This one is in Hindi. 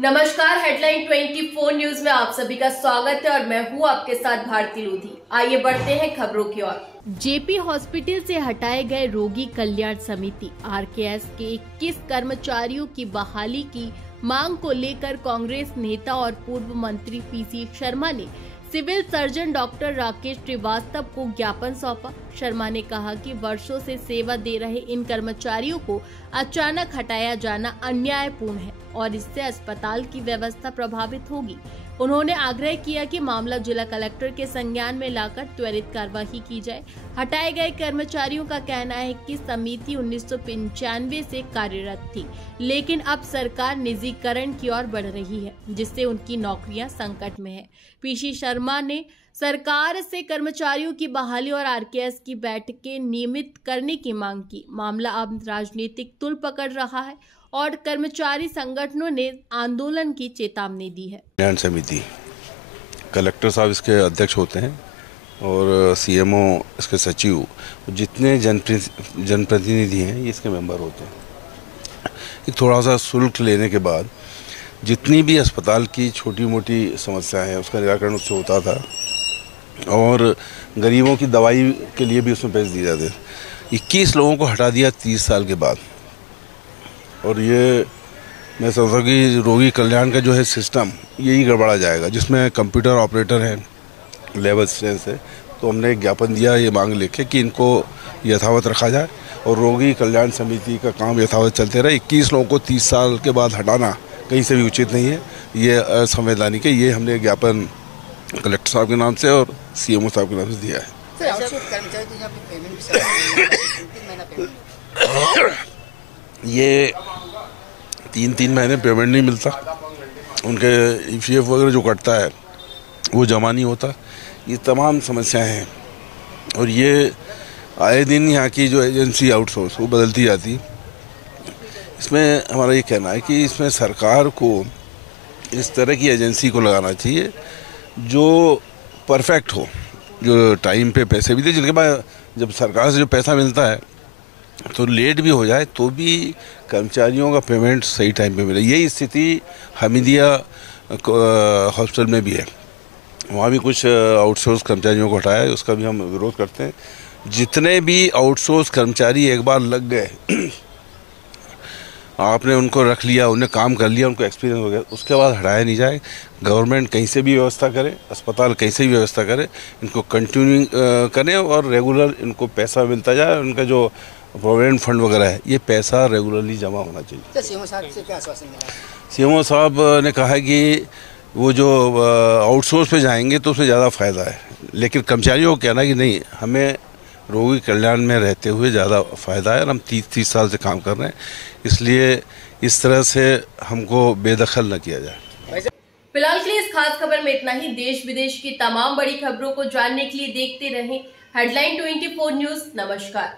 नमस्कार, हेडलाइन 24 न्यूज में आप सभी का स्वागत है और मैं हूं आपके साथ भारती लोधी। आइए बढ़ते हैं खबरों की ओर। जेपी हॉस्पिटल से हटाए गए रोगी कल्याण समिति आरकेएस के 21 कर्मचारियों की बहाली की मांग को लेकर कांग्रेस नेता और पूर्व मंत्री पीसी शर्मा ने civil surgeon doctor Rakesh Srivastava को ज्ञापन सौंपा। शर्मा ने कहा कि वर्षों से सेवा दे रहे इन कर्मचारियों को अचानक हटाया जाना अन्यायपूर्ण है और इससे अस्पताल की व्यवस्था प्रभावित होगी। उन्होंने आग्रह किया कि मामला जिला कलेक्टर के संज्ञान में लाकर त्वरित कार्यवाही की जाए। हटाए गए कर्मचारियों का कहना है कि समिति 1995 से कार्यरत थी, लेकिन अब सरकार निजीकरण की ओर बढ़ रही है, जिससे उनकी नौकरियां संकट में है। पीसी शर्मा ने सरकार से कर्मचारियों की बहाली और आरकेएस की बैठकें नियमित करने की मांग की। मामला अब राजनीतिक तुल पकड़ रहा है और कर्मचारी संगठनों ने आंदोलन की चेतावनी दी है। कल्याण समिति कलेक्टर साहब इसके अध्यक्ष होते हैं और सीएमओ इसके सचिव, जितने जनप्रतिनिधि हैं ये इसके मेंबर होते हैं। एक थोड़ा सा शुल्क लेने के बाद जितनी भी अस्पताल की छोटी मोटी समस्या है उसका निराकरण उससे होता था और गरीबों की दवाई के लिए भी उसमें पैसे दिए जाते थे। 21 लोगों को हटा दिया 30 साल के बाद, और ये मैं समझता हूँ कि रोगी कल्याण का जो है सिस्टम यही गड़बड़ा जाएगा, जिसमें कंप्यूटर ऑपरेटर हैं, लेबर स्ट्रेंथ है। तो हमने एक ज्ञापन दिया ये मांग लेके कि इनको यथावत रखा जाए और रोगी कल्याण समिति का काम यथावत चलते रहे। 21 लोगों को 30 साल के बाद हटाना कहीं से भी उचित नहीं है, ये असंवैधानिक है। ये हमने ज्ञापन कलेक्टर साहब के नाम से और सीएमओ साहब के नाम से दिया है। ये 3-3 महीने पेमेंट नहीं मिलता, उनके ईपीएफ वगैरह जो कटता है वो जमा नहीं होता। ये तमाम समस्याएं हैं और ये आए दिन यहाँ की जो एजेंसी आउटसोर्स वो बदलती जाती। इसमें हमारा ये कहना है कि इसमें सरकार को इस तरह की एजेंसी को लगाना चाहिए जो परफेक्ट हो, जो टाइम पे पैसे भी दे, जिनके पास जब सरकार से जो पैसा मिलता है तो लेट भी हो जाए तो भी कर्मचारियों का पेमेंट सही टाइम पे मिले। यही स्थिति हमीदिया हॉस्पिटल में भी है। वहाँ भी कुछ आउटसोर्स कर्मचारियों को हटाया है, उसका भी हम विरोध करते हैं। जितने भी आउटसोर्स कर्मचारी एक बार लग गए, आपने उनको रख लिया, उन्हें काम कर लिया, उनको एक्सपीरियंस हो गया, उसके बाद हटाया नहीं जाए। गवर्नमेंट कहीं से भी व्यवस्था करे, अस्पताल कहीं से भी व्यवस्था करे, इनको कंटिन्यू करें और रेगुलर इनको पैसा मिलता जाए। उनका जो प्रोविडेंट फंड वगैरह है ये पैसा रेगुलरली जमा होना चाहिए। तो सीएमओ साहब से क्या आश्वासन मिला? सीएमओ साहब ने कहा है कि वो जो आउटसोर्स पे जाएंगे तो उसमें ज़्यादा फ़ायदा है, लेकिन कर्मचारियों को कहना कि नहीं, हमें रोगी कल्याण में रहते हुए ज़्यादा फ़ायदा है और हम 30 साल से काम कर रहे हैं, इसलिए इस तरह से हमको बेदखल न किया जाए। फिलहाल के लिए इस खास खबर में इतना ही। देश विदेश की तमाम बड़ी खबरों को जानने के लिए देखते रहें हेडलाइन 24 न्यूज। नमस्कार।